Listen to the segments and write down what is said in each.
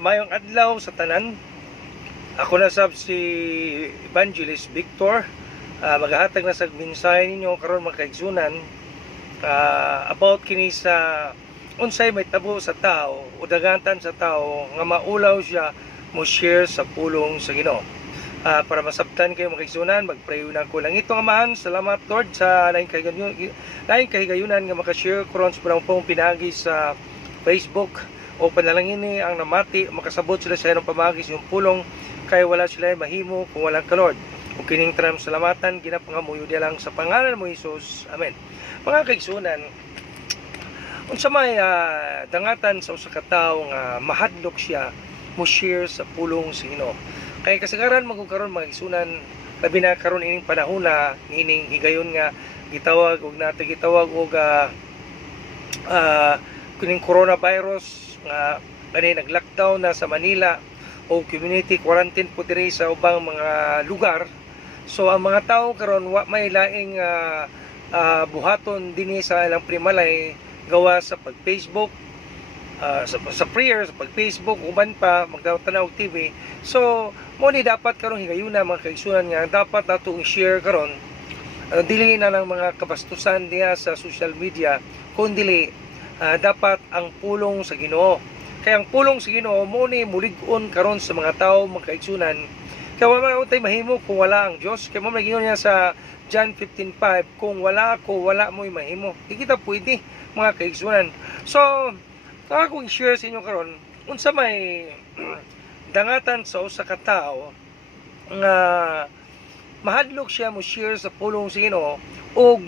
Mayong adlaw sa tanan. Ako na sab si Evangelist Victor. Maghahatag na sa mensahe ninyo karon mga kaigsunan about kini sa unsay may tabo sa tao o dagantan sa tao nga maulaw siya mo share sa pulong sa Ginoo. Para masabtan kayo mga kaigsunan, magpray na ko lang ito amahan. Salamat Lord sa laing kahigayunan nga makashare karon sa pong pinagi sa Facebook o panalangin ni ang namati makasabot sila sa inyong pamagis yung pulong kay wala sila mahimo kung walang ka Lord. Kung kining tanan salamatan ginapangamuyo dia lang sa pangalan mo Hesus. Amen. Mga kaigsunan, unsa may dangatan sa usa ka tawo nga mahadlok siya mo share sa pulong sa Ginoo. Kay kasagaran magkaroon mga kaigsunan labi na karon ining panahon na ining higayon nga gitawag og nato gitawag og kuning coronavirus nga kani nag-lockdown na sa Manila o community quarantine po diri sa ubang mga lugar. So ang mga tao karon wa may laing buhaton dinhi sa ilang primalay gawa sa pag-Facebook, sa prayer, sa pag-Facebook, uban pa magtanaw TV. So mo ni dapat karon higayuna mga kaigsunan nga dapat nato i-share karon dili na ng mga kabastusan diya sa social media kundi dapat ang pulong sa Ginoo. Kaya ang pulong sa Ginoo mo ni mulig-on karon sa mga tao mga kaigsunan. Kaya wala utay mahimo kung wala ang Dios. Kaya mo nagingon niya sa John 15:5, kung wala ako, wala mo'y mahimo. Di kita pwede mga kaigsunan. So, akong share sa inyo karon unsa may dangatan sa usa ka tawo nga mahadlok siya mo share sa pulong sa Ginoo og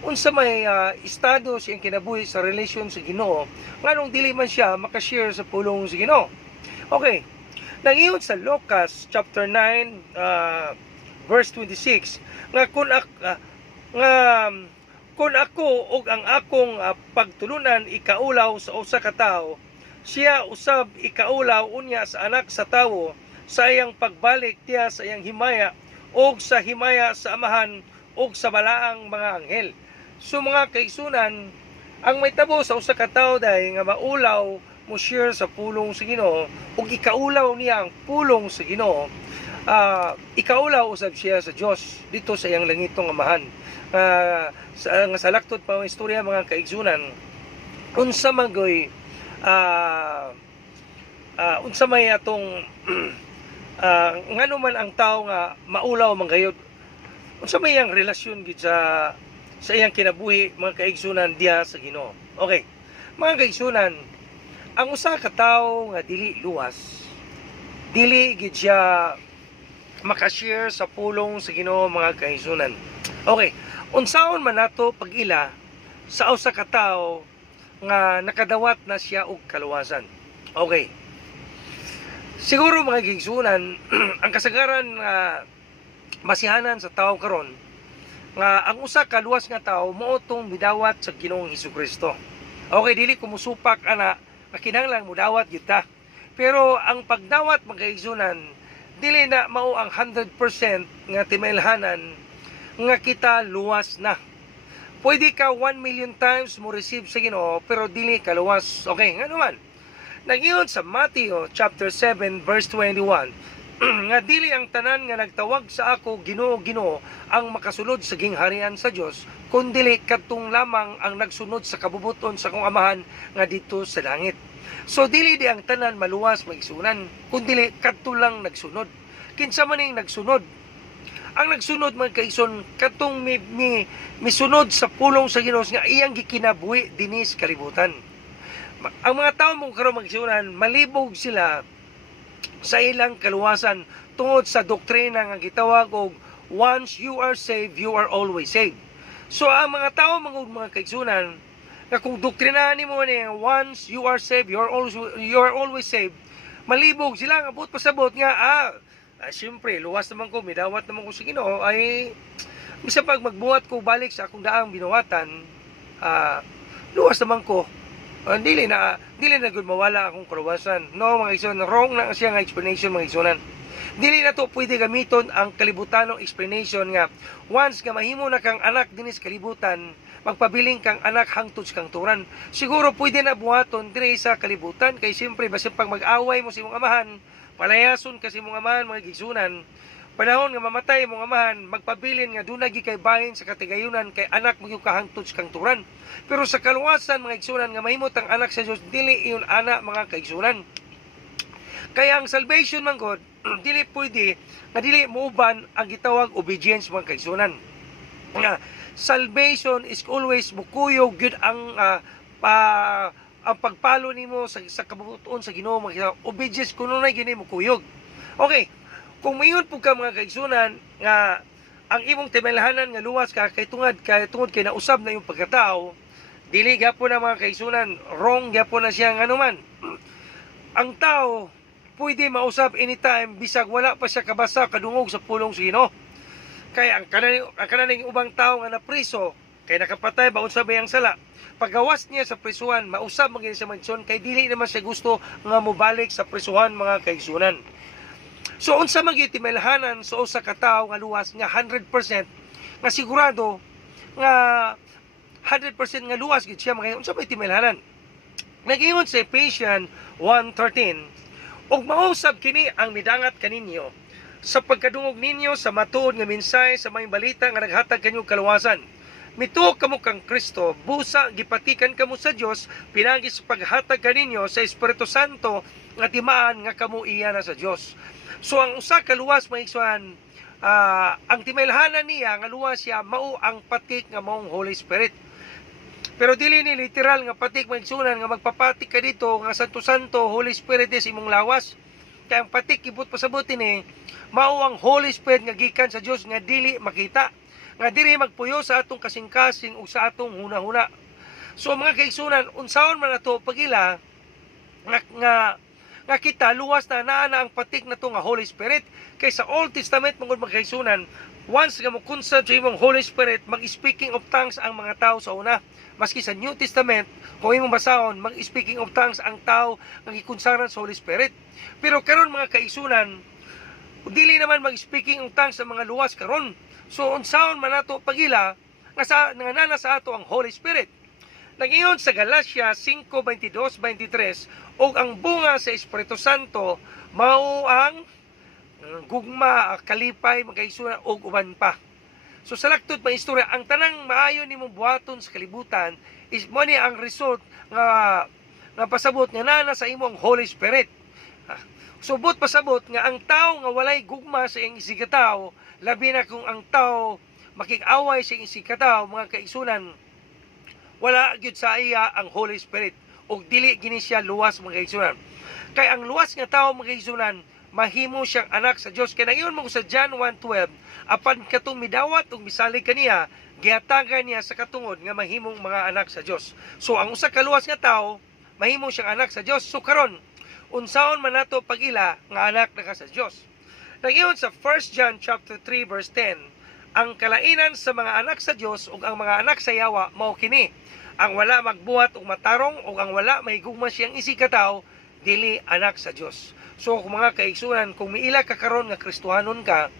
unsa may estado siyang kinabuhi sa relasyon sa Ginoo nganong dili man siya makashare sa pulong sa Ginoo. Okay. Nangiyon sa Lucas chapter 9 verse 26 nga kun ako ug ang akong pagtulunan ikaulaw sa usa ka tawo, siya usab ikaulaw unya sa anak sa tawo sa iyang pagbalik tiya sa iyang himaya ug sa himaya sa amahan ug sa balaang mga anghel. So mga kaigsunan, ang may tabo sa usa ka tawo day nga maulaw mo share sa pulong sa Ginoo ug ikaulaw niya ang pulong sa Ginoo, ikaulaw usab siya sa Dios dito sa iyang langitong amahan. Sa laktod pa ang istorya mga kaigsunan, unsa magoy unsa may atong ngano man ang tao nga maulaw manggayod, unsa may ang relasyon gid sa iyang kinabuhi mga kaigsunan diha sa Ginoo. Okay, mga kaigsunan, ang usa ka tawo nga dili luwas, dili gid siya makashare sa pulong sa Ginoo mga kaigsunan. Okay, unsaon man nato pag-ila sa usa ka tawo nga nakadawat na siya og kaluwasan. Okay, siguro mga kaigsunan ang kasagaran nga masihanan sa tawo karon nga ang usa ka luwas nga tawo mao tong midawat sa Ginoong Hesukristo. Okay, dili ko musupak ana kinahanglan mo dawat gyud ta. Pero ang pagdawat mga kaigsunan dili na mao ang 100% nga timailhanan nga kita luwas na. Pwede ka 1 million times mo receive sa Ginoo pero dili ka luwas. Okay, ngano man. Nagiyon sa Matthew chapter 7 verse 21 nga dili ang tanan nga nagtawag sa ako Ginoo Ginoo ang makasulod sa gingharian sa Dios, kundi kadtong lamang ang nagsunod sa kabubuton sa akong amahan nga dito sa langit. So dili di ang tanan maluwas maigsunan, kundi kadto lang nagsunod. Kinsa man ning nagsunod? Ang nagsunod mga kaigsoon kadtong misunod sa pulong sa Ginoo nga iyang gikinabuhi dinhi sa kalibutan. Ang mga tawo mong karon maigsunan malibog sila sa ilang kaluwasan tungod sa doktrina nga gitawag og once you are saved, you are always saved. So ang mga tao mga kaigsunan nga kung doktrinahan nimo ni once you are saved, you are always saved, malibog sila nga buot pasabot nga siyempre luwas naman ko, midawat naman ko sa Ginoo, ay bisa pag magbuhat ko balik sa akong daang binuwatan, luwas naman ko. Dili na gud mawala akong kaluwasan. No mga kaigsunan, wrong na siya nga explanation mga kaigsunan. Dili na to pwede gamiton ang kalibutanong explanation nga once nga mahimo na kang anak dinis kalibutan, magpabiling kang anak hangtod sa kang turan. Siguro pwede na buhaton dire sa kalibutan kay siyempre basin pag mag-away mo si mong amahan, palayason kasi mong amahan mga gigsunan. Panahon nga mamatay mong amahan, magpabilin nga dunagi kay bahin sa katigayunan kay anak mo yung kahangtod sa kang turan. Pero sa kaluwasan mga igsunan nga mahimot ang anak sa Dios dili iyon ana mga kaigsunan. Kaya ang salvation man God dili pwede nga dili muuban ang gitawag obedience mga kaigsunan. Nga salvation is always mukuyog gyud ang ang pagpalo nimo sa kabutuon sa Ginoo mga obedience kuno nay gini mukuyog. Okay, kung mayon pud ka mga kaigsunan nga ang imong timelhanan nga luwas ka kay tungod kay nausab na yung pagkatao, dili gyapon na mga kaigsunan, wrong gyapon na siya nganuman. Ang tao pwede mausab anytime bisag wala pa siya kabasa kadungog sa pulong sa Ginoo. Kaya ang kananing ubang tao nga napriso kay nakapatay baon sa bayang sala, paggawas niya sa prisuhan mausab maging sa mansyon kay dili naman siya gusto nga mobalik sa prisuhan mga kaigsunan. So unsa man gyud timelhanan sa usa ka tawo nga luwas nga 100% nga sigurado nga 100% nga luwas gyud siya mga unsa may timelhanan. Nagingon sa Ephesians 1:13, og mausab kini ang midangat kaninyo sa pagkadungog ninyo sa matuod nga mensahe sa may balita nga naghatag kanyo kaluwasan. Mituo kamo kang Kristo, busa gipatikan kamo sa Dios pinagi sa paghatag kaninyo sa Espiritu Santo nga timaan nga kamo iya na sa Dios. So ang usa ka luwas mga igsuhan, ang timelhanan niya nga luwas siya mao ang patik nga maong Holy Spirit. Pero dili ni literal nga patik mga igsuhan nga magpapatik ka dito nga santo-santo Holy Spirit is imong lawas. Kaya ang patik ibut pasabuti ni mao ang Holy Spirit nga gikan sa Dios nga dili makita, nga dili magpuyo sa atong kasing-kasing o sa atong huna-huna. So mga kaigsunan, unsaon man ato pagila nga kita luwas na naa ang patik na to nga Holy Spirit kay sa Old Testament mga kaigsunan, once nga mo consult sa imong Holy Spirit, mag-speaking of tongues ang mga tao sa una. Maski sa New Testament, kung imong basahon, mag-speaking of tongues ang tao nga gikonsagra sa Holy Spirit. Pero karon mga kaigsunan, dili naman mag-speaking of tongues sa mga luwas karon. So unsaon man nato pagila nga nana sa ato ang Holy Spirit. Nagingon sa Galatia 5:22-23, og ang bunga sa Espiritu Santo mao ang gugma, kalipay, magkaigsunan og uban pa. So sa laktud pa istorya, ang tanang maayo nimong buhaton sa kalibutan is mo ni ang result nga pasabot nga nana sa imong Holy Spirit. Subot pasabot nga ang tao nga walay gugma sa iyang isigataw, labi na kung ang tao makig-away sa iyang isigataw, mga kaigsunan, wala gyud sa iya ang Holy Spirit ug dili gini siya luwas mga kaigsunan. Kay ang luwas nga tawo mga kaigsunan mahimo siyang anak sa Dios. Kay nangiyon mo sa John 1:12, apan katong midawat ug misalig kaniya, gihatagan niya sa katungod nga mahimong mga anak sa Dios. So ang usa ka luwas nga tawo mahimo siyang anak sa Dios. So karon unsaon man nato pagila nga anak na ka sa Dios? Nangiyon sa 1 John chapter 3 verse 10, ang kalainan sa mga anak sa Dios ug ang mga anak sa yawa mao kini: ang wala magbuhat og matarong ug ang wala mahigugma siyang isigataw, dili anak sa Dios. So kung mga kaigsunan, kung miila ka karon nga Kristohanon ka,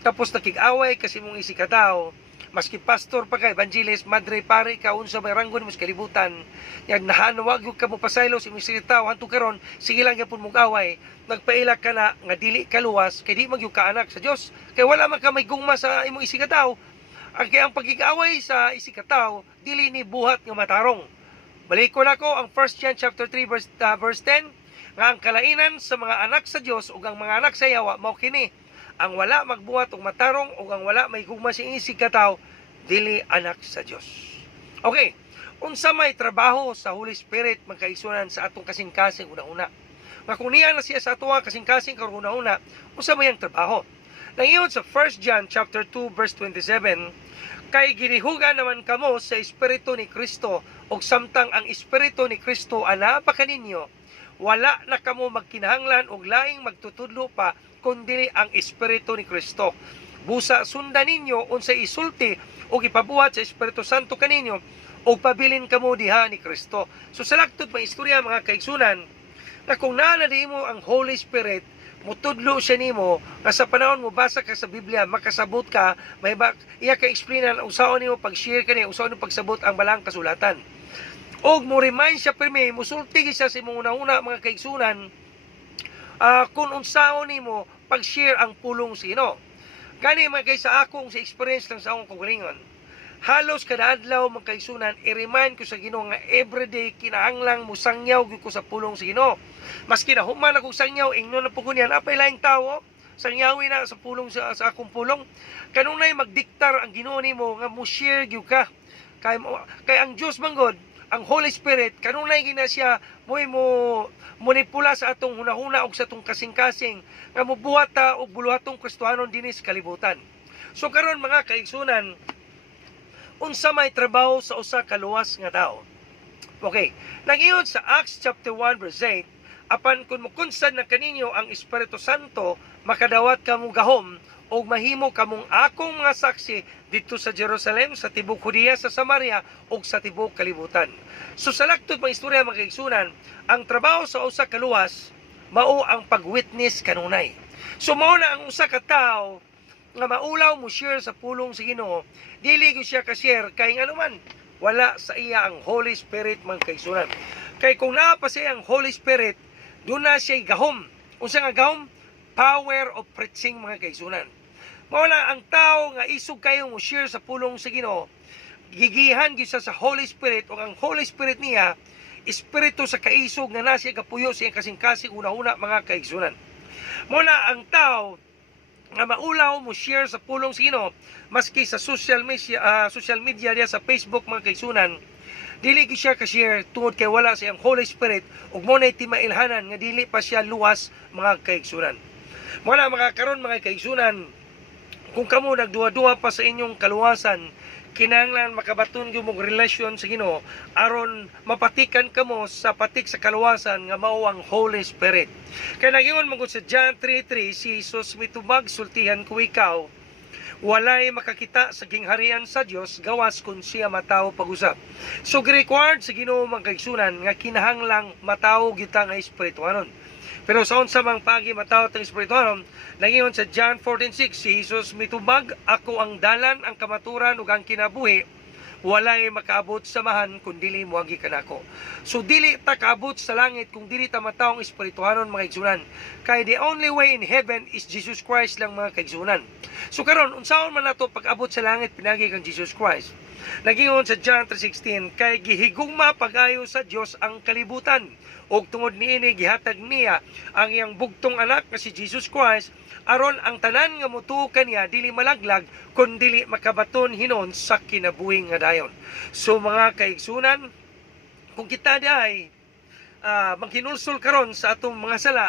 tapos nakig-away kasi mong isigataw, maski pastor pa ka, evangelist, madre, pare ka, unsa may ranggon mo sa kalibutan, yan nahanawag yung ka mo pasaylo sa imong isigataw, hanto karon sige lang yapon mong away, nagpaila ka na nga dili kaluwas, kay di magyug ka anak sa Dios, kay wala man ka may gugma sa imong isigataw. Ang pagig-away sa isigataw, dili ni buhat nga matarong. Balik ko na ko ang 1 John chapter 3 verse 10, nga ang kalainan sa mga anak sa Dios ug ang mga anak sa yawa mao kini: ang wala magbuhat og matarong ug ang wala may gugma sa isigataw, dili anak sa Dios. Okay, unsa may trabaho sa Holy Spirit magkaigsunan sa atong kasing-kasing una-una? Nga kung niya na siya sa ato kasing-kasing karon una-una, unsa may ang trabaho? Nangiyon sa 1 John chapter 2 verse 27, kay ginihugan naman kamo sa Espiritu ni Kristo, ug samtang ang Espiritu ni Kristo ana pa kaninyo, wala na kamo magkinahanglan og laing magtutudlo pa kundi ang Espiritu ni Kristo. Busa sundan ninyo unsay isulti o ipabuhat sa Espiritu Santo kaninyo o pabilin kamo diha ni Kristo. So sa lagtod pang istorya mga kaigsunan, na kung naanadi mo ang Holy Spirit, mutudlo siya nimo nga sa panahon mo basa ka sa Biblia makasabot ka may iya ka explainan usaon nimo pag-share kani usaon nimo pagsabot ang balang kasulatan. Og mo remind siya pirmi musulti siya sa imong una mga kaigsunan kung unsaon nimo pag-share ang pulong sa Ginoo. Gani mga kay sa akong sa experience lang sa akong kaugalingon. Halos kada adlaw mga kaigsunan i-remind ko sa Ginoo nga everyday kinahanglang musangyaw gyud ko sa pulong sa Ginoo. Maski na human akong sangyaw ingnon na po ko niyan apay laing tawo sangyawin na sa pulong sa akong pulong kanunay magdiktar ang Ginoo nimo nga mo share gyud ka kay ang Dios manggod ang Holy Spirit kanunay gina siya mo manipula sa atong hunahuna og sa atong kasing-kasing nga mobuhat ta og buluhatong Kristohanon dinhi sa kalibutan. So karon mga kaigsunan unsa may trabaho sa usa ka luwas nga tao. Okay, nangiyon sa Acts chapter 1 verse 8, apan kun mukunsad na kaninyo ang Espiritu Santo, makadawat kamo gahom o mahimo kamong akong mga saksi dito sa Jerusalem, sa tibok Judea, sa Samaria o sa tibok kalibutan. So sa laktod pang istorya mga kaigsunan, ang trabaho sa usa ka luwas mao ang pag-witness kanunay. So mao na ang usa ka tawo nga maulaw mo share sa pulong sa Ginoo, dili gyud siya ka-share kay ano man wala sa iya ang Holy Spirit mga kaigsunan. Kay kung naa pa siya ang Holy Spirit, doon na siya gahom. Unsa nga gahom? Power of preaching mga kaigsunan. Mao na ang tao nga isog kayo mo share sa pulong sa Ginoo, gigihan gyud siya sa Holy Spirit o ang Holy Spirit niya espiritu sa kaisog nga na siya kapuyo sa iyang kasing-kasing una-una mga kaigsunan. Mao na ang tao nga maulaw mo share sa pulong sa Ginoo maski sa social media diya sa Facebook mga kaigsunan, dili gyud siya ka-share tungod kay wala siyang Holy Spirit ug mo nay timailhanan nga dili pa siya luwas mga kaigsunan. Mo na makakaron mga kaigsunan, kung kamo nagduwa-duwa pa sa inyong kaluwasan, kinahanglan makabaton gyud mong relasyon sa Ginoo aron mapatikan kamo sa patik sa kaluwasan nga mao ang Holy Spirit. Kaya nagingon man sa John 3:3, si Jesus mitubag sultihan ko ikaw, walay makakita sa gingharian sa Dios gawas kun siya matawo pag-usap. So required sa Ginoo mga kaigsunan nga kinahanglang matawo gyud ta nga espirituhanon. Pero sa unsa mang pagi matawo tang espirituhanon, nagingon sa John 14:6, si Jesus mitubag, ako ang dalan, ang kamaturan ug ang kinabuhi, walay makaabot samahan kun dili moagi kanako. So dili ta kaabot sa langit kung dili ta matawong espirituhanon mga kaigsunan. Kay the only way in heaven is Jesus Christ lang mga kaigsunan. So karon unsaon man nato pag-abot sa langit pinagi kang Jesus Christ? Nagingon sa John 3:16, kay gihigugma pag-ayo sa Dios ang kalibutan ug tungod niini gihatag niya ang iyang bugtong anak nga si Jesus Christ aron ang tanan nga motuo kaniya dili malaglag kun dili makabaton hinon sa kinabuhing nga dayon. So mga kaigsunan, kung kita diay maghinulsol karon sa atong mga sala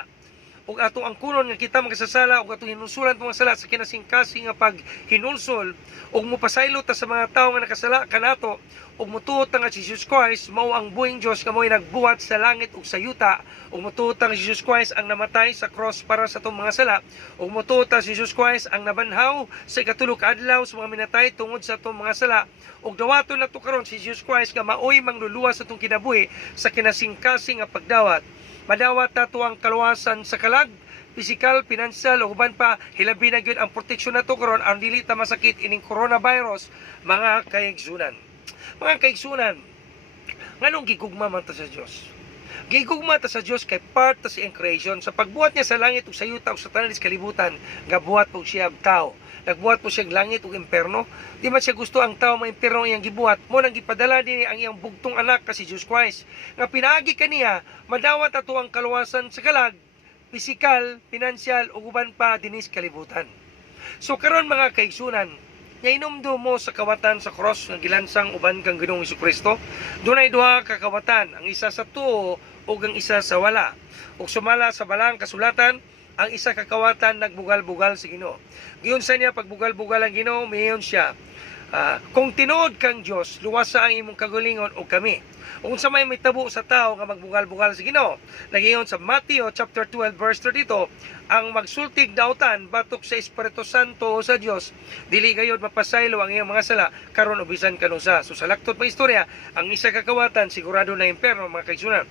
ug atong angkunon nga kita magasasala ug atong hinulsulan mga sala sa kinasing-kasing nga paghinulsol ug mopasaylo ta sa mga tawo nga nakasala kanato ug motuo ta nga si Jesus Christ mao ang buhing Dios nga mo'y nagbuhat sa langit ug sa yuta ug motuo ta nga si Jesus Christ ang namatay sa cross para sa atong mga sala ug motuo ta si Jesus Christ ang nabanhaw sa ikatulo ka adlaw sa mga minatay tungod sa atong mga sala ug dawaton nato karon si Jesus Christ nga maoy mangluluwas sa atong kinabuhi sa kinasing-kasing nga pagdawat. Madawat nato ang kaluwasan sa kalag, pisikal, pinansyal, o uban pa, hilabi na gyud ang proteksyon nato karon ang dili ta masakit ining coronavirus, mga kaigsunan. Mga kaigsunan, nganong gigugma man ta sa Dios? Gigugma ta sa Dios kay part ta sa iyang creation. Sa pagbuhat niya sa langit ug sa yuta ug sa tanan sa kalibutan, gabuhat po siya ang tao. Nagbuhat po siya langit ug imperno. Di man siya gusto ang tao may imperno iyang gibuhat. Mo nang gipadala din ang iyang bugtong anak kasi Jesus Christ. Nga pinaagi kaniya, madawat ato ang kaluwasan sa kalag, pisikal, pinansyal ug uban pa dinis kalibutan. So karon mga kaigsunan, nga inumdo mo sa kawatan sa cross nga gilansang uban kang Ginoong Jesucristo, dunay duha ka kawatan, ang isa sa tuo ug ang isa sa wala. Ug sumala sa balang kasulatan, ang isa ka kawatan nagbugal-bugal sa Ginoo. Giyon sa niya pagbugal-bugal ang Ginoo, miyon siya. Kung tinuod kang Dios, luwasa ang imong kagalingon o kami. Kung sa may tabo sa tao nga magbungal-bungal sa Ginoo, nagiyon sa Matthew chapter 12 verse 32, ang magsultig dautan batok sa Espiritu Santo o sa Dios, dili gayud mapasaylo ang iyang mga sala karon ubisan kanusa. So sa laktot pa istorya, ang isa ka kawatan sigurado na impierno mga kaigsunan.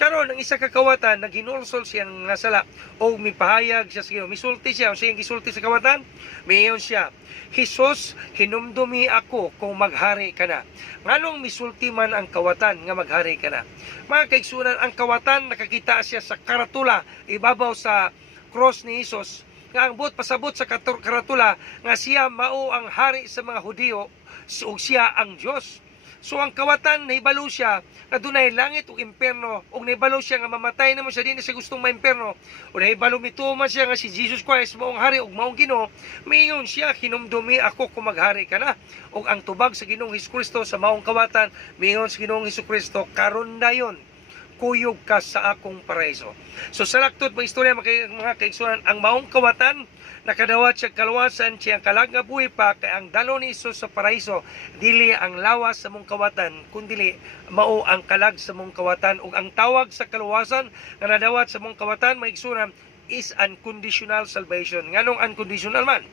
Karon ang isa ka kawatan naginulsol siyang nga sala o mipahayag siya sa Ginoo, misulti siya, siyang gisulti sa kawatan, miyon siya, Jesus, hinumdumi ako kung maghari ka na. Nganong misulti man ang kawatan nga maghari ka na? Mga kaigsunan, ang kawatan nakakita siya sa karatula, ibabaw sa cross ni Jesus, nga ang pasabot sa karatula nga siya mao ang hari sa mga Hudiyo ug siya ang Dios. So ang kawatan nahibalo siya nga dunay langit ug impierno, ug nahibalo siya nga mamatay na mo siya dinhi sa gustong maimpierno, ug nahibalo mituman siya nga si Jesus Christ maong hari ug maong Ginoo. Miingon siya, hinumdumi ako kung maghari ka na. Ug ang tubag sa Ginoong Hesukristo sa maong kawatan, miingon sa Ginoong Hesukristo, karon dayon kuyog ka sa akong paraiso. So sa laktot mga istorya mga kaigsunan, ang maong kawatan nakadawat siya kaluwasan, siya kalag nga buhi pa, kay ang dalo ni Isus sa paraiso dili ang lawas sa mong kawatan, kundi mao ang kalag sa mong kawatan. Ug ang tawag sa kaluwasan nga nadawat sa mong kawatan maigsunan is unconditional salvation. Nganong unconditional man?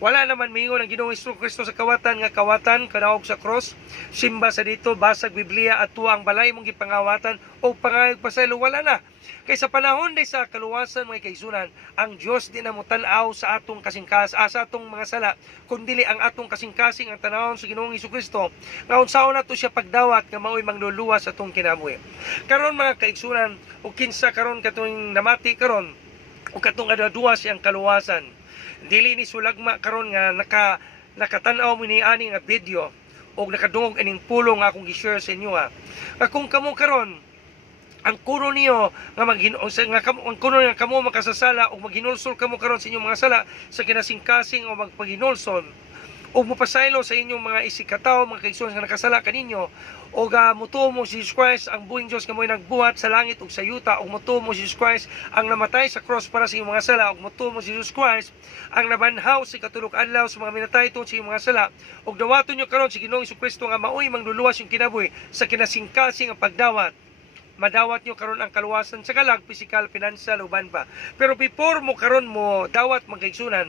Wala naman mingon ang Ginoong Kristo sa kawatan nga kawatan kanawog sa cross, simba sa dito, basag Biblia at tuwa ang balay mong gipangawatan o pangayog pasaylo, wala na. Kay sa panahon day sa kaluwasan mga kaigsunan, ang Dios di na mo tan-aw sa atong sa atong mga sala, kundi ang atong kasing-kasing ang tanawon sa Ginoong Kristo nga unsaon nato siya pagdawat nga mao'y mangluluwas sa atong kinabuhi. Karon mga kaigsunan, ug kinsa karon katong namati karon ug katong adua siyang kaluwasan, dili ni sulagma karon nga nakatan-aw mo ni ani nga video o nakadungog aning pulong nga akong gi-share sa inyo ha. Kung kamo karon ang kuno niyo nga ang kuno nga kamo makasasala o maghinulsol kamo karon sa inyong mga sala sa kinasing-kasing o magpaghinulsol o mapasaylo sa inyong mga isikataw, mga kaigsunan nga nakasala kaninyo, o mutuo mo si Jesus Christ ang buhing Dios nga mo'y nagbuhat sa langit ug sa yuta, o mutuo mo si Jesus Christ ang namatay sa cross para sa inyong mga sala, o mutuo mo si Jesus Christ ang nabanhaw sa katulog adlaw sa mga minatay tungod sa inyong mga sala, ug dawaton nyo karon si Ginoong Kristo nga mao'y mangluluwas yung kinabuhi sa kinasing-kasing ang pagdawat. Madawat nyo karon ang kaluwasan sa kalag, physical, financial, uban pa. Pero before mo karon mo dawat mga kaigsunan,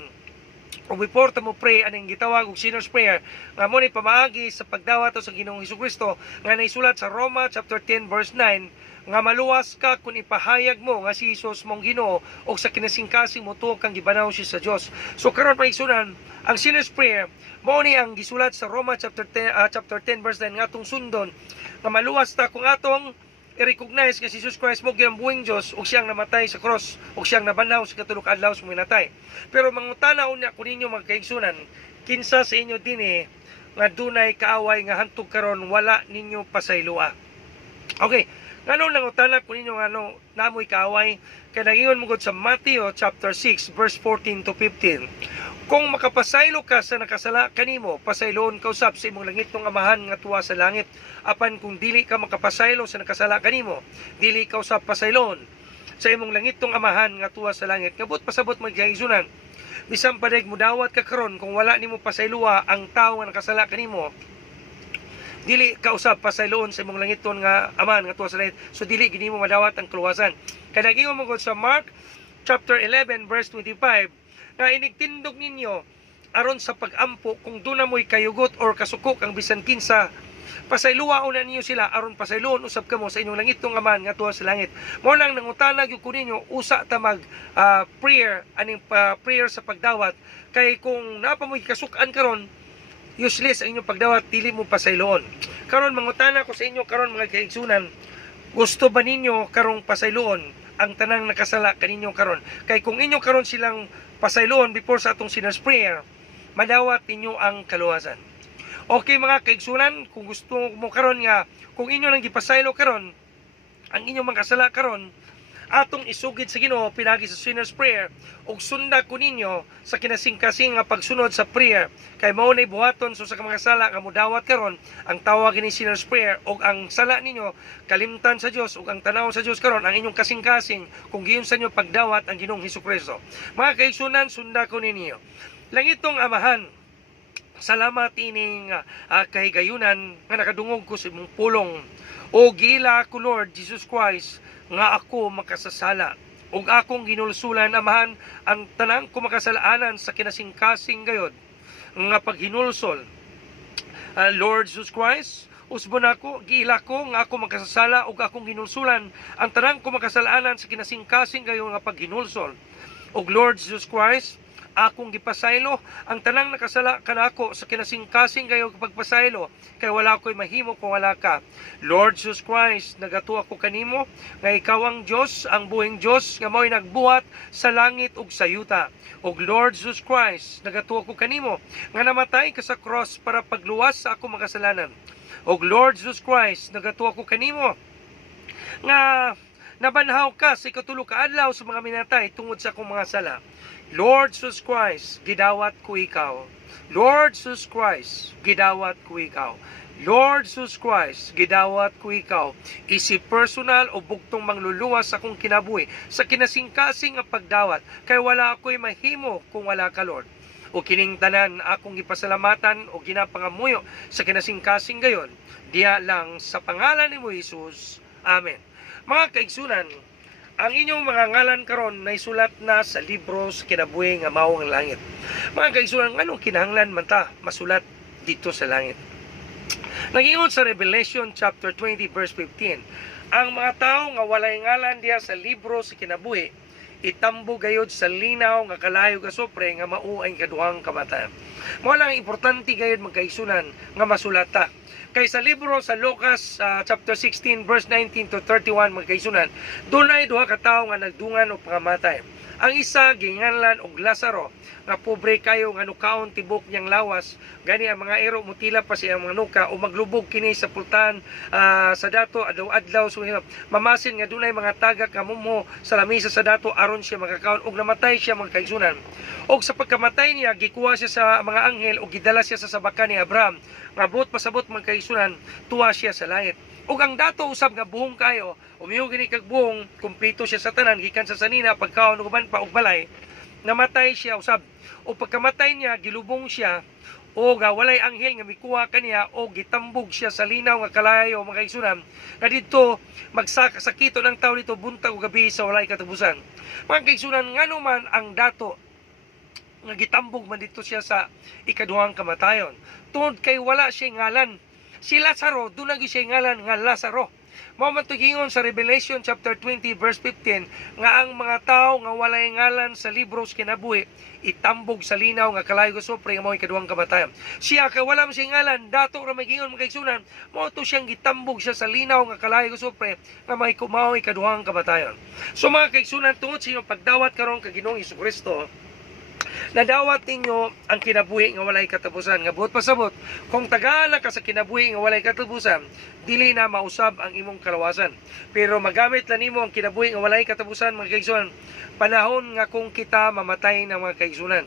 o before mo pray, anong gitawag og sinner's prayer, nga mo ni pamaagi sa pagdawat sa Ginoong Hesukristo nga naisulat sa Roma chapter 10 verse 9, nga maluwas ka kung ipahayag mo nga si Jesus mong Ginoo o sa kinasing-kasing mo tuog kang gibanaw siya sa Dios. So karon paigsunan, ang sinner's prayer mao ni ang gisulat sa Roma chapter 10 verse 9 nga atong sundon, nga maluwas ta kung atong i-recognize nga si Jesus Christ mo ginambuhing Dios ug siyang namatay sa cross ug siyang nabanaw sa katulog adlaw sa minatay. Pero mangutana unya ko ninyo mga kaigsunan, kinsa sa inyo dinhi nga dunay kaaway nga hantog karon wala ninyo pasaylua? Okay, ngano nangutana ko ninyo ngano namoy kaaway? Kay nagingon mo gud sa Matthew chapter 6 verse 14 to 15. Kung makapasaylo ka sa nakasala kanimo, pasayloon ka usab sa imong langit ng amahan nga tuwa sa langit. Apan kung dili ka makapasaylo sa nakasala kanimo, dili ka usab pasayloon sa imong langit ng amahan nga tuwa sa langit. Ngabot pasabot magkaigsunan, bisan pa mo dawat ka karon kung wala nimo pasayloa ang tawo nga nakasala kanimo, dili ka usab pasayloon sa imong langiton nga amahan nga tuwa sa langit. So dili gini mo madawat ang kaluwasan. Kaya nagingon mo sa Mark chapter 11 verse 25, nga inigtindog ninyo aron sa pag-ampo kung doon na mo'y kayugot or kasukok ang bisan kinsa, pasayluwa una ninyo sila aron pasayloon usab kamo sa inyong langitong amahan nga tuwa sa langit. Mao lang nangutana gyud ko ninyo, usa ta mag prayer aning prayer sa pagdawat, kay kung napa mo'y kasukan karon, useless ang inyong pagdawat, dili mo pasayloon. Karon mangutana ko sa inyo karon mga kaigsunan, gusto ba ninyo karong pasayloon ang tanang nakasala kaninyo karon? Kay kung inyo karon silang pasayloon before sa atong sinner's prayer, madawat ninyo ang kaluwasan. Okay mga kaigsunan, kung gusto mo karon nga, kung inyo nang gipasaylo karon, ang inyong mga kasala karon, atong isugid sa Ginoo pinagi sa sinner's prayer, ug sunda ko ninyo sa kinasing-kasing nga pagsunod sa prayer, kay mao nay buhaton so sa mga sala nga modawat karon, ang tawag ni sinner's prayer, ug ang sala ninyo kalimtan sa Dios ug ang tanaw sa Dios karon ang inyong kasing-kasing kung giyon sa inyo pagdawat ang Ginoong Hesukristo. Mga kaigsunan, sunda ko ninyo. Langitong amahan, salamat ining kahigayunan nga nakadungog ko sa imong pulong O gila ako Lord Jesus Christ nga ako makasasala, ug akong ginulsulan amahan ang tanang kumakasalanan sa kinasingkasing gayod nga paghinulsol. Lord Jesus Christ, usbon ako, giila ko nga ako makasasala ug akong ginulsulan ang tanang kumakasalanan sa kinasingkasing gayod nga paghinulsol. Ug Lord Jesus Christ, akong gipasaylo ang tanang nakasala kanako sa kinasingkasing gayod pagpasaylo, kay wala ko'y mahimo kung wala ka. Lord Jesus Christ, nagato ako kanimo nga ikaw ang Dios, ang buhing Dios nga mao'y nagbuhat sa langit ug sa yuta. Og Lord Jesus Christ, nagato ako kanimo nga namatay ka sa cross para pagluwas sa akong makasalanan. Og Lord Jesus Christ, nagato ako kanimo nga nabanhaw ka sa ikatulo ka adlaw sa mga minatay tungod sa akong mga sala. Lord Jesus Christ, gidawat ko ikaw. Lord Jesus Christ, gidawat ko ikaw. Lord Jesus Christ, gidawat ko ikaw. Isip personal o bugtong mangluluwas sa akong kinabuhi sa kinasingkasing nga pagdawat, kay wala ako'y mahimo kung wala ka, Lord. O kining tanan akong gipasalamatan o ginapangamuyo sa kinasingkasing gayon, diya lang sa pangalan ni mo Jesus. Amen. Mga kaigsunan, ang inyong mga ngalan karon na isulat na sa libro sa kinabuhi nga mao ang langit. Mga kaigsunan, anong kinahanglan man ta masulat dito sa langit? Nagingon sa Revelation chapter 20 verse 15, ang mga tao nga walay ngalan diha sa libro sa kinabuhi, itambo gayod sa linaw nga kalayo ga sopre nga mao ang kaduhang kamatayon. Mao lang importante gayod magkaisunan nga masulata. Kay sa libro sa Lucas chapter 16 verse 19 to 31 magkaisunan, dunay duha ka tawo nga nagdungan og pangamatay. Ang isa ginganlan og Lazaro, nga pobre kayo nga nukaon tibok niyang lawas, gani ang mga ero mutila pa siyang mga nuka o maglubog kini sa pultahan sa dato adlaw-adlaw, so mamasin nga dunay mga tagak nga mumo sa lamisa sa dato aron siya makakaon, og namatay siya mga kaigsunan. Og sa pagkamatay niya gikuha siya sa mga anghel og gidala siya sa sabakan ni Abraham, nga buot pasabot mga kaigsunan, tuwa siya sa langit. Ug ang dato usab nga buhong kayo, umiho gini kag buhong, kumpleto siya sa tanan gikan sa sanina pagkaon ug uban pa og balay, namatay siya usab. O pagkamatay niya gilubong siya o walay anghel nga mikuha kaniya o gitambog siya sa linaw nga kalayo mga kaigsunan, nga didto magsakito ng tao dito buntag ug gabi sa walay katapusan. Mga kaigsunan, ngano man ang dato nga gitambog man dito siya sa ikaduhang kamatayon, tungod kay wala siya ngalan. Si Lazaro, doon nag siya ngalan nga Lazaro. Mao man tugingon sa Revelation chapter 20 verse 15 nga ang mga tao nga walay ngalan sa libro sa kinabuhi itambog sa linaw nga kalayo ga sopre nga mao ikaduhang kamatayon. Siya kay wala man siya ngalan, dato ra magingon mga kaigsunan, mao to siyang gitambog siya sa linaw nga kalayo ga sopre nga mao ikaduhang kamatayon. So mga kaigsunan, tungod sa inyong pagdawat karon kay Ginoong Hesukristo, nadawat ninyo ang kinabuhi nga walay katapusan, nga buot pasabot kung tagala ka sa kinabuhi nga walay katapusan, dili na mausab ang imong kalawasan. Pero magamit lang nimo ang kinabuhi nga walay katapusan mga kaigsunan, panahon nga kung kita mamatay ng mga kaigsunan.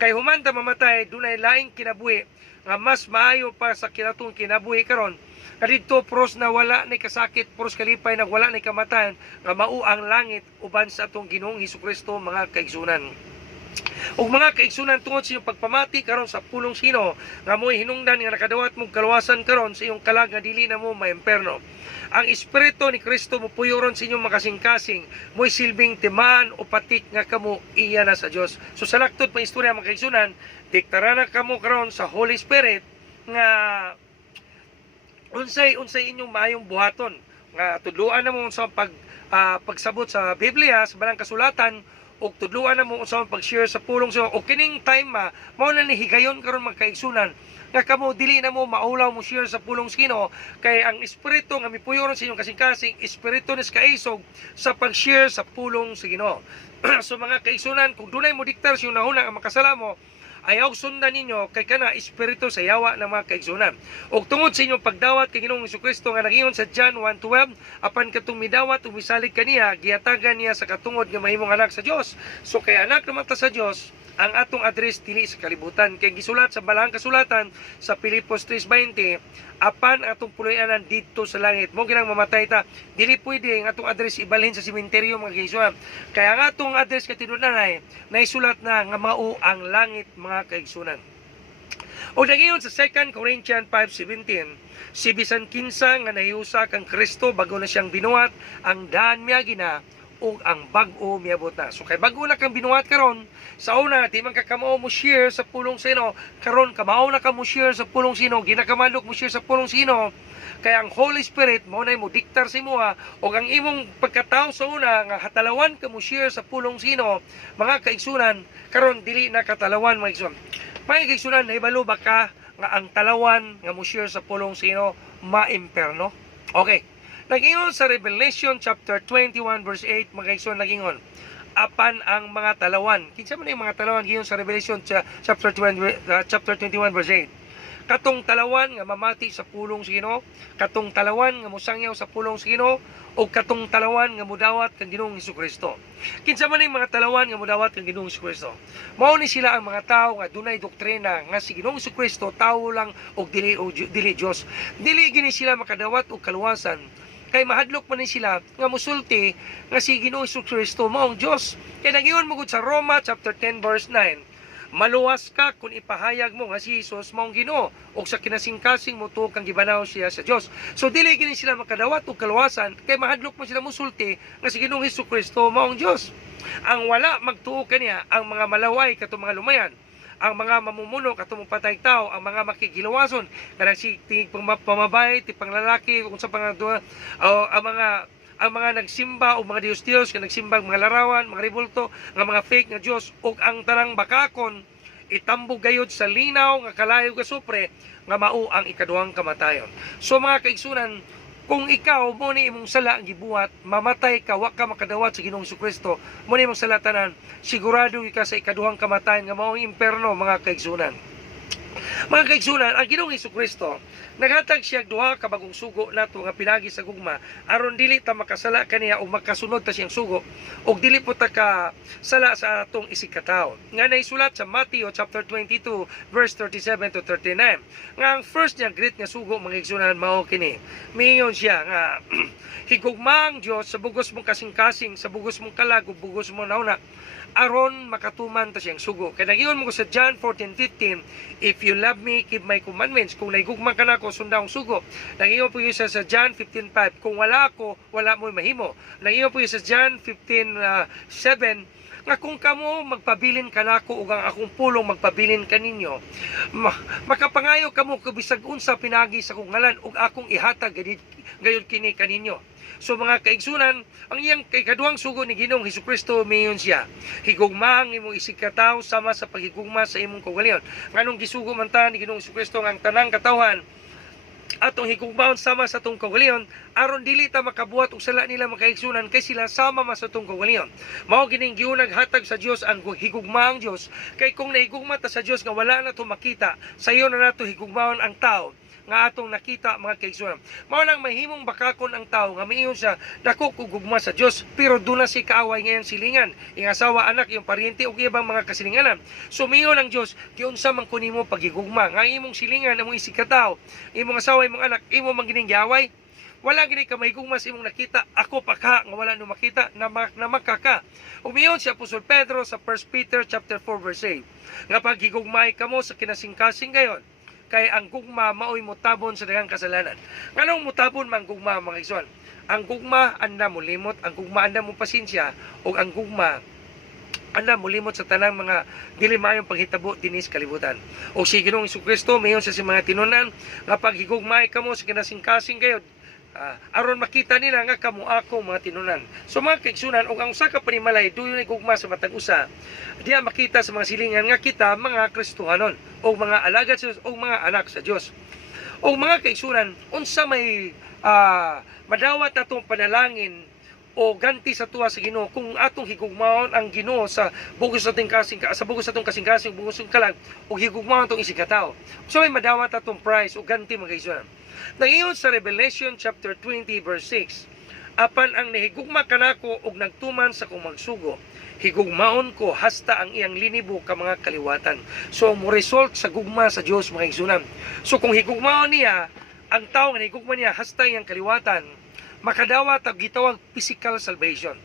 Kay human ta mamatay, dunay laing kinabuhi nga mas maayo pa sa kinatong kinabuhi karon. Kadito pros na wala ni kasakit, pros kalipay na wala ni kamatayan, nga mao ang langit uban sa atong Ginoong Hesukristo mga kaigsunan. Ug mga kaigsunan, tungod sa iyong pagpamati karon sa pulong sino nga mo'y hinungdan nga nakadawat mong kalawasan karon sa iyong kalag nga dili na mo maimperno. Ang Espiritu ni Kristo mo puyoron sa inyong makasing-kasing, mo'y silbing timaan o patik nga kamo iya na sa Dios. So sa laktod pa istorya mga kaigsunan, diktara na kamo karon sa Holy Spirit nga unsay inyong maayong buhaton, nga tudluan na mo sa pagsabot sa Biblia, sa balang kasulatan, og tudluan na mo sa pag-share sa pulong sa o kining time mao na ni higayon karon mga kaigsunan nga kamo dili na mo maulaw mo share sa pulong sino, kay ang espiritu nga mipuyoron sa inyong kasing-kasing espiritu nes kaisog sa pag-share sa pulong sa Ginoo. So mga kaigsunan, kung dunay mo diktar sa nahuna ang makasala mo, ayaw sundan ninyo kay kana espiritu sa yawa ng mga kaigsunan. Og tungod sa inyong pagdawat kay Ginoong Hesukristo nga nagingon sa John 1:12, apan katong midawat o misalig kaniya, giyatagan niya sa katungod nga mahimong anak sa Dios. So kay anak naman ta sa Dios, ang atong address dili sa kalibutan, kay gisulat sa balahang kasulatan sa Filipos 3:20, apan atong puloy-anan dito sa langit. Mo ginang mamatay ta, dili pwede ang atong address ibalhin sa sementeryo mga kaigsunan. Kaya ang atong address kay tinudnanay naisulat na nga mao ang langit mga kaigsunan. O dagiyon sa 2 Corinthians 5:17, si bisan kinsa nga nahiusa kang Kristo bago na siyang binuhat, ang daan miya gina o ang bag-o miabot na. So kay bago na kang binuhat karon, sa una di man ka kamao mo share sa pulong sino, karon kamao na ka mo share sa pulong sino, ginakamalok mo share sa pulong sino. Kaya ang Holy Spirit mo na mo diktar sa imo o ang imong pagkatao sa una nga hatalawan ka mo share sa pulong sino, mga kaigsunan karon dili na katalawan mga igsunan. Mga kaigsunan nahibalo ba ka nga ang talawan nga mo share sa pulong sino maimperno? Okay. Nagingon sa Revelation chapter 21 verse 8 mga kaigsunan nagingon apan ang mga talawan. Kinsa man yung mga talawan giyon sa Revelation chapter 21 verse 8. Katong talawan nga mamati sa pulong sino, katong talawan nga musangyaw sa pulong sino, o katong talawan nga mudawat kang Ginoong Hesukristo. Kinsa man yung mga talawan nga mudawat kang Ginoong Hesukristo. Mao ni sila ang mga tao nga dunay doktrina nga si Ginoong Hesukristo tawo lang og dili Dios. Dili gini sila makadawat og kaluwasan. Kay mahadlok man ni sila nga musulti nga si Ginoong Hesukristo maong Dios. Kay nagingon mo gud sa Roma chapter 10 verse 9. Maluwas ka kung ipahayag mo nga si Jesus maong Ginoo o sa kinasingkasing mo tuog kang gibanaw siya sa Dios. So dili gini sila makadawat og kaluwasan kay mahadlok mo sila musulti nga si Ginoong Hesukristo maong Dios. Ang wala magtuo kaniya ang mga malaway katong mga lumayan, ang mga mamumuno katong patay tao, ang mga makigilawason kanang si tingig pamabay ti panglalaki kung sa pangadua ang mga nagsimba o mga Diyos-Diyos nga nagsimbang mga larawan, mga ribulto, nga mga fake nga Diyos o ang tanang bakakon itambog gayod sa linaw nga kalayo ka supre nga mao ang ikaduhang kamatayon. So mga kaigsunan, kung ikaw mo ni imong sala ang gibuhat, mamatay ka, wa ka makadawat sa Ginoong Hesukristo, mo ni imong sala tanan, sigurado ka sa ikaduhang kamatayon nga mao ang imperno mga kaigsunan. Mga kaigsunan, ang Ginoong Hesukristo naghatag siya duha ka bagong sugo nato nga pinagi sa gugma aron dili ta makasala kaniya o makasunod ta siyang sugo o dili po ta ka sala sa atong isikataon. Nga naisulat sa Matthew chapter 22 verse 37 to 39. Nga ang first niya great nga sugo mga kaigsunan mao kini. Miingon siya nga higugma ang Dios sa bugos mong kasing-kasing, sa bugos mong kalag ug bugos mong nauna aron makatuman ta siyang sugo. Kaya nagingon mo ko sa John 14:15, if you love me, keep my commandments. Kung naigugma ka na ako, sunda akong sugo. Nagingon po yun sa John 15:5, kung wala ako, wala mo'y mahimo. Nagingon po yun sa John 15:7, nga kung kamo magpabilin ka nako ug ang akong pulong magpabilin kaninyo, makapangayo kamo kubisag unsa pinagi sa kong ngalan ug akong ihatag gayud kini kaninyo. So mga kaigsunan, ang iyang kaduhang sugo ni Ginoong Hesukristo mayon siya. Higugma ang imong isikataw sama sa paghigugma sa imong kaugalingon. Nganong gisugo man ta ni Ginoong Hesukristo ang tanang katawhan atong higugmaon sama sa atong kaugalingon aron dili ta makabuhat og sala nila mga kaigsunan kay sila sama mas atong kaugalingon. Mao gining giunag hatag sa Dios ang higugma ang Dios kay kung nahigugma ta sa Dios nga wala na to makita, sayo na nato higugmaon ang tao nga atong nakita mga kaigsunan. Mao nang mahimong bakakon ang tao nga miingon siya dako kog gugma sa Dios pero duna si kaaway ngayon silingan, iyang asawa, anak, iyong paryente ug ibang mga kasilinganan. So miingon ang Dios, kiunsa man kunimo paghigugma nga imong silingan, imong isikataw, imong asawa, imong anak, imo man gining giaway. Wala gini ka mahigugma sa imong nakita, ako pa ka nga wala no makita na makaka. Ug miingon si Apostol Pedro sa 1 Peter chapter 4 verse 8 nga paghigugmay kamo sa kinasingkasing gayon kay ang gugma maoy mutabon sa daghang kasalanan. Nganong mutabon man gugma mga igsoon? Ang gugma anda mo limot, ang gugma anda mo pasensya, ug ang gugma anda mo limot sa tanang mga dili maayong paghitabo dinis kalibutan. O si Ginoong Hesukristo mayon sa mga tinunan nga paghigugmay kamo sa kinasingkasing gayud aron makita nila nga kamo ako mga tinunan. So mga kaigsunan, og ang usa ka panimalay duyon ni gugma sa matag usa, diya makita sa mga silingan nga kita mga Kristohanon o mga alagad sa Dios o mga anak sa Dios. O mga kaigsunan, unsa may madawat atong panalangin o ganti sa tuwa sa Ginoo kung atong higugmaon ang Ginoo sa bugos sa atong kasing-kasing bugos ng kalag o higugmaon atong isikataw. So may madawat atong prize o ganti mga kaigsunan. Nangiyon sa Revelation chapter 20 verse 6, apan ang nahigugma kanako og nagtuman sa kong magsugo, higugmaon ko hasta ang iyang linibo ka mga kaliwatan. So mo result sa gugma sa Dios mga igsunan. So kung higugmaon niya ang tao nga higugma niya hasta iyang kaliwatan, makadawat og gitawag physical salvation.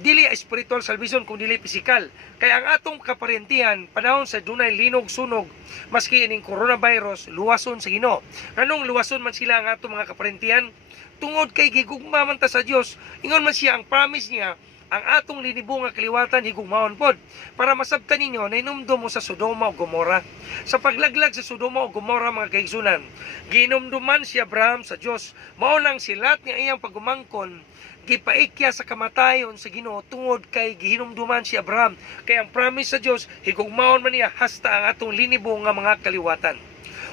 dili spiritual salvation kung dili physical. Kaya ang atong kaparentihan panahon sa dunay linog sunog maski ining coronavirus luwason sa Ginoo. Nganong luwason man sila ang atong mga kaparentihan tungod kay gigugma man ta sa Dios. Ingon man siya ang promise niya ang atong linibo nga kaliwatan higugmaon pod para masabtan ninyo na inumdum mo sa Sodoma o Gomora. Sa paglaglag sa Sodoma o Gomora mga kaigsunan, ginumduman si Abraham sa Dios. Mao nang silat nga iyang pagumangkon gipaikya sa kamatayon sa Ginoo tungod kay gihinumduman si Abraham. Kay ang promise sa Dios higugmaon man niya hasta ang atong linibo nga mga kaliwatan.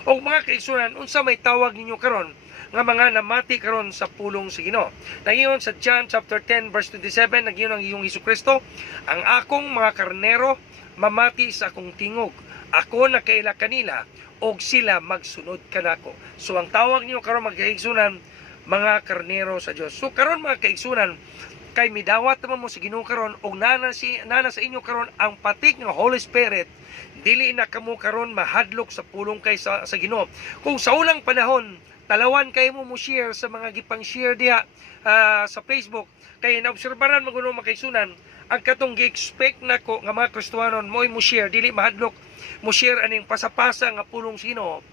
O mga kaigsunan, unsa may tawag ninyo karon nga mga namati karon sa pulong sa Ginoo. Nangiyon sa John chapter 10 verse 27, nangiyon ang iyong Hesukristo, ang akong mga karnero mamati sa akong tingog. Ako nakaila kanila og sila magsunod kanako. So ang tawag niyo karon mga kaigsunan, mga karnero sa Dios. So karon mga kaigsunan, kay midawat naman mo sa Ginoo karon og nana sa inyo karon ang patik nga Holy Spirit, dili na kamo karon mahadlok sa pulong kay sa Ginoo. Kung sa ulang panahon talawan kayo mo share sa mga gipang share diha sa Facebook kay naobserbaran maguno makaisunan ang katong gi-expect nako nga mga Kristiyanon mo share dili mahadlok mo share aning pasapasa nga pulong sino.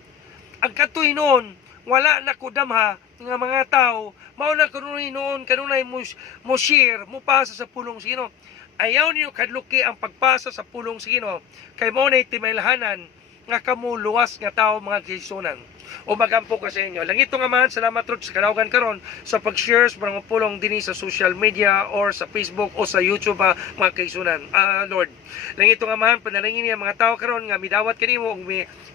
Ang katoy noon wala na ko damha nga mga tao mao na kanunay noon kanunay mo share mo pasa sa pulong sino. Ayaw niyo kadluki ang pagpasa sa pulong sino kay mao nay timaylahanan nga kamo luwas nga tao mga kaigsunan. O magampo ka sa inyo. Langito nga man, salamat rod sa kanawagan karon sa pag-share sa mga pulong dinhi sa social media or sa Facebook o sa YouTube mga kaigsunan. Lord, langito nga man, panalangin niya mga tao karon nga midawat kanimo og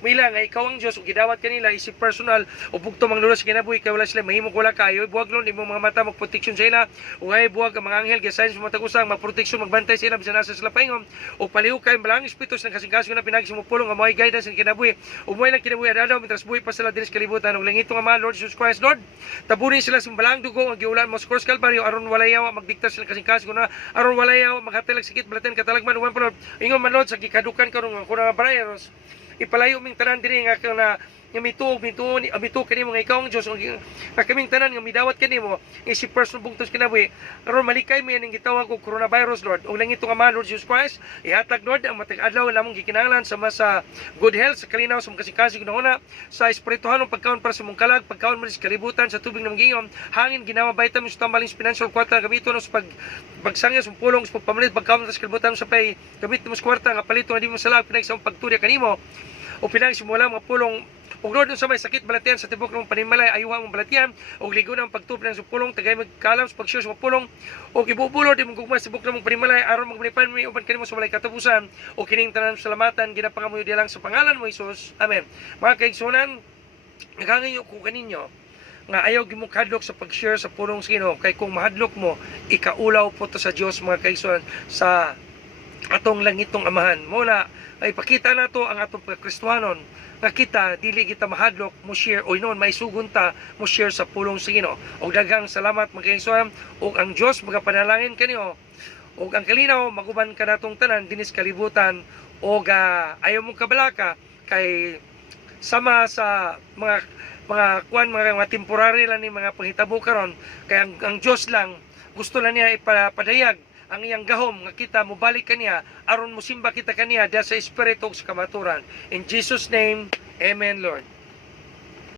mila nga ikaw ang Dios ug gidawat kanila isip personal o bugto mang lulos kinabuhi kay wala sila mahimong wala kayo buwag lon imong mga mata magproteksyon sa ila ug ay buwag ang mga anghel gisayon sa mga tag-usang magproteksyon magbantay sa ila bisan asa sila paingon ug paliw kay malang espiritu sa kasing-kasing na pinagi sa mga pulong nga mo'y guidance sa kinabuhi ug mo'y lang kinabuhi adlaw mitras buhi pa sila dinhi sa kalibutan ug langito nga man Lord Jesus Christ Lord tabunin sila sa balang dugo ang giulan mo sa cross Calvary aron walay yawa magdikta sila kasing-kasing na aron walay yawa maghatilag sakit balaten katalagman ug man ingon man Lord sa gikadukan karon nga coronavirus ipalayo ming tanan diri nga mituog kanimo nga ikaw ang Dios nga kaming tanan nga midawat kanimo si person bugtos kinabuhi aron malikay mo yan ang gitawag og coronavirus Lord ug langito nga man Lord Jesus Christ ihatag Lord ang matag adlaw namong gikinahanglan sa good health sa kalinaw sa kasing-kasing una sa espirituhanong pagkaon para sa mong kalag pagkaon mo sa kalibutan sa tubig namong giingon hangin ginawa vitamins sa tambaling financial kwarta gamiton sa pagsangya sa pulong sa pagpamalit pagkaon sa kalibutan sa pay gamit mo sa kwarta nga palito nga di mo salag pinag sa pagtudya kanimo o pinag simula mga pulong ug Lord sa may sakit balatian sa tibok ng panimalay ayuha mong balatian ug ligo ng pagtuplan sa pulong tagay magkalam sa pag-share sa pulong ug ibubulod imong gugma sa tibok ng panimalay aron maglipan mo uban kanimo sa walay katapusan ug kining tanan salamatan ginapangamuyo dilang sa pangalan mo Hesus. Amen. Mga kaigsunan, nagangayo ko kaninyo nga ayaw gimo kadlok sa pag-share sa pulong sino kay kung mahadlok mo ikaulaw po to sa Dios mga kaigsunan sa atong langitong amahan. Muna ay pakita nato ang atong Kristiyanon nga kita dili kita mahadlok mo share o inon may sugunta mo share sa pulong sa Ginoo. Og daghang salamat mga kaigsunan ug ang Dios magapanalangin kaniyo ug ang kalinaw maguban ka natong tanan dinis kalibutan ug ayaw mong kabalaka kay sama sa mga temporary lang ni mga panghitabo karon kay ang Dios lang gusto lang niya ipapadayag ang iyang gahom nga kita mobalik kaniya aron mosimba kita kaniya diha sa espiritu sa kamaturan. In Jesus name, amen Lord.